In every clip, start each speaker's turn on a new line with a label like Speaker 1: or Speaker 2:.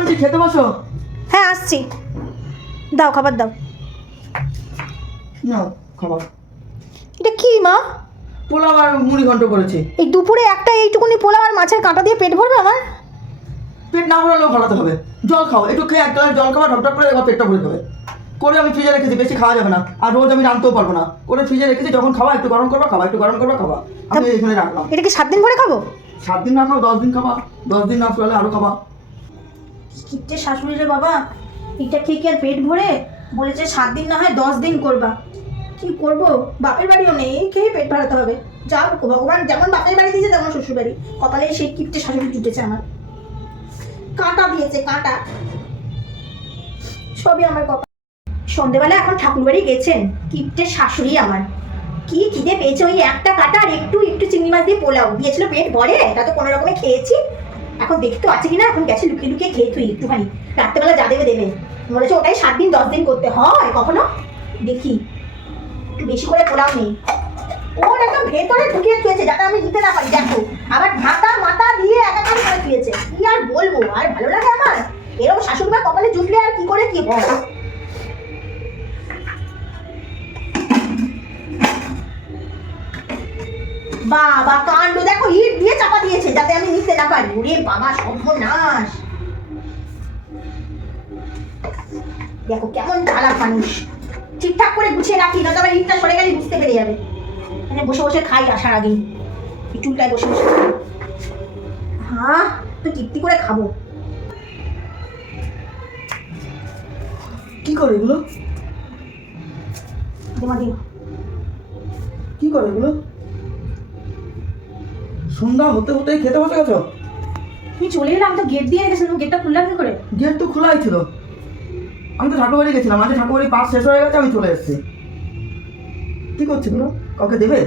Speaker 1: বলছি খেতে বসো?
Speaker 2: হ্যাঁ আসছি। দাও খাবার দাও।
Speaker 1: নাও খাবার।
Speaker 2: এটা কি মা?
Speaker 1: পোলাও আর মুড়ি ঘন্ট করেছি।
Speaker 2: এই দুপুরে একটা এইটুকুনি পোলাও আর মাছের কাঁটা দিয়ে পেট ভরবে আমার?
Speaker 1: পেট না ভরালেও ভালাতে হবে। জল খাও একটু খেয়ে এক গ্লাস জল খাওয়া ঢপঢপ করে একবার পেটটা ভরে দেবে করে আমি ফ্রিজে রেখেছি বেশি খাওয়া যাবে না। আর রোজ আমি রাঁধতেও পারব না। করে ফ্রিজে রেখেছি যখন খাওয়া একটু গরম করবা খাওয়া একটু গরম করবা খাওয়া। আমি এখানে রাখলাম।
Speaker 2: এটা কি সাত দিন ভরে খাব?
Speaker 1: সাত দিন না খাও দশ দিন খাবা দশ দিন না ফুরালে আরও খাবা
Speaker 2: কিপ্টে শাশুড়ি রে বাবা? এটা খেয়ে কি আর পেট ভরে? বলেছে সাত দিন না হয় দশ দিন করবা। কি করব? বাপের বাড়িও নেই, খেয়ে পেট ভরাতে হবে। যা ভগবান যেমন বাপের বাড়ি দিয়েছে, তেমন শ্বশুর বাড়ি কপালে সেই কিপ্টে শাশুড়ি জুটেছে আমার। কাঁটা দিয়েছে, কাঁটা। সবই আমার কপাল। সন্ধেবেলা এখন ঠাকুর বাড়ি গেছেন। কিপ্টে শাশুড়ি আমার। কি খিদে পেয়েছে ওই একটা কাটা আর একটু একটু চিংড়ি মাছ দিয়ে পোলাও। দিয়েছিল পেট ভরে তা তো কোনো রকমে খেয়েছি। এখন দেখতে আছে কিনা? এখন গেছে লুকিয়ে লুকিয়ে খেয়ে তুই একটুখানি। রাত্রেবেলা যা দেবে দেবে। বলেছে ওটাই সাত দিন, দশ দিন করতে। হয়, কখনো? দেখি। একটু বেশি করে পোলাও নেই। ওর একদম ভেতরে ঢুকিয়ে থুয়েছে যাতে আমি দিতে না পারি। দেখো, আবার মাথা মাথা দিয়ে একাকারি করে থুয়েছে কি আর বলব? আর ভালো লাগে আমার? এরকম শাশুড়ি কপালে জুটলে আর কি করে কি বল বাবা, কাণ্ড। দেখো, ইট দিয়ে চাপা পারি ওরে বাবা সর্বনাশ। দেখো কেমন চালাক মানুষ। ঠিকঠাক করে গুছিয়ে রাখি না তবে ইটটা সরে গেলে বুঝতে পেরে যাবে। মানে বসে বসে খাই আসার আগেই। চুলটায় বসে বসে। হ্যাঁ তো তৃপ্তি করে খাব।
Speaker 1: কি করে এগুলো? কি করে এগুলো? সন্ধ্যা হতে হতে খেতে বসে গেছো?
Speaker 2: তুমি চলে এলাম তো গেট দিয়ে রেখেছিলাম গেটটা খুললাম কি করে?
Speaker 1: গেট তো খোলাই ছিল। আমি তো ঠাকুরবাড়ি গেছিলাম আজকে ঠাকুরবাড়ি পাস শেষ হয়ে গেছে আমি চলে এসেছি। কি করছি এগুলো কাউকে দেবে?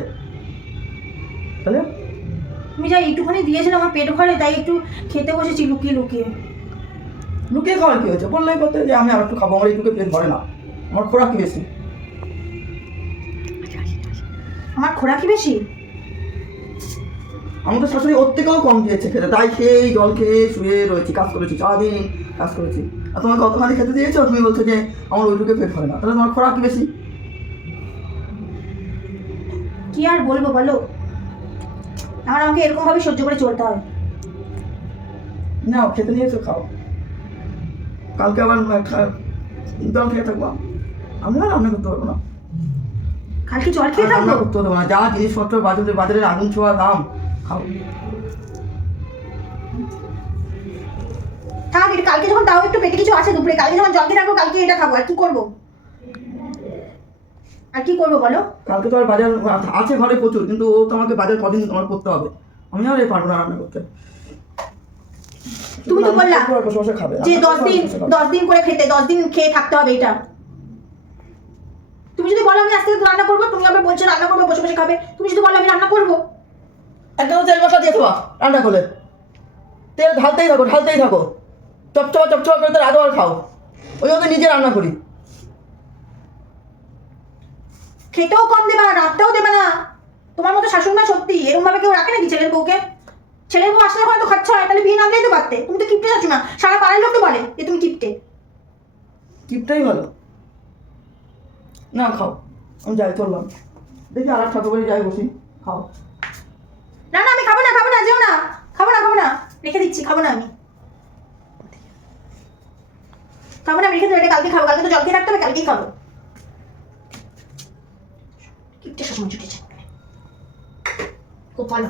Speaker 1: তাহলে?
Speaker 2: তুমি যা একটুখানি দিয়েছিলে আমার পেট ভরে তাই একটু খেতে বসেছি লুকিয়ে লুকিয়ে।
Speaker 1: লুকিয়ে খাওয়ার কি হয়েছে? বললেই করতে যে আমি আর একটু খাব আমার এইটুকু পেট ভরে না। আমার খোরাক বেশি।
Speaker 2: আমার খোরাকি বেশি?
Speaker 1: আমাদের শাশুড়ি ওর থেকেও কম দিয়েছে খেতে। তাই খেয়েই জল খেয়ে শুয়ে রয়েছি কাজ করেছি সারাদিন কাজ করেছি। আর তোমাকে কতখানি খেতে দিয়েছ? তুমি বলছো যে আমার ওইটুকু পেট ভরে না। তাহলে তোমার খোরাক বেশি।
Speaker 2: কি আর বলব বলো? আমার আমাকে এরকম ভাবে সহ্য করে চলতে হবে
Speaker 1: নাও খেতে নিয়েছো খাও। কালকে আবার জল খেয়ে থাকব। আমি আর রান্না করতে পারব না।
Speaker 2: কালকে জল খেয়ে
Speaker 1: আর রান্না
Speaker 2: থাকব?
Speaker 1: করতে পারব না। যা জিনিসপত্র বাজারে বাজারের আগুন ছোঁয়া দাম। খাও।
Speaker 2: থাক এটা কালকে যখন তাও একটু পেটে কিছু আছে দুপুরে কালকে যখন জল খেয়ে থাকব কালকে এটা খাব। আর কি করব? আর কি করব বলো?
Speaker 1: কালকে তো আর বাজার আছে ঘরে প্রচুর কিন্তু ও তোমাকে বাজার কদিন তোমার করতে হবে। আমি আর এ পারব না রান্না করতে।
Speaker 2: তুমি তো বললা যে দশ দিন দশ দিন করে খেতে দশ দিন খেয়ে থাকতে হবে এটা। তুমি যদি বলো আমি আজকে রান্না করব তুমি আবার বলছো রান্না করব বসে বসে খাবে। তুমি যদি বলো আমি রান্না
Speaker 1: একদম তেল মশলা দিয়ে দেওয়া রান্না করলে। তেল ঢালতেই থাকো ঢালতেই থাকো। চপচপা চপচপা করে তার আর খাও। ওই জন্য নিজে রান্না করি।
Speaker 2: খেতেও কম দেবে না রাখতেও দেবে না। তোমার মতো শাশুড়ি মা সত্যি এরকম ভাবে কেউ রাখে নাকি ছেলের বউকে? ছেলের বউ আসলে হয়তো খরচা হয় তাহলে বিয়ে না দিলেই তো পারতে তুমি তো কিপটে শাশুড়ি মা সারা পাড়ার লোক তো বলে যে তুমি কিপটে।
Speaker 1: টিপটাই ভালো। না খাও। আমি যাই চললাম। দেখি আর ঠাকুর বাড়ি যাই বসি খাও
Speaker 2: না না আমি খাব না খাব না যেও না খাব না খাব না রেখে দিচ্ছি, খাব না আমি। খাব না, আমি রেখে দেবো, এটা কালকে খাব, কালকে তো জল দিয়ে রাখতে হবে, কালকেই খাব। কিপটে সময় ছুটেছে ভালো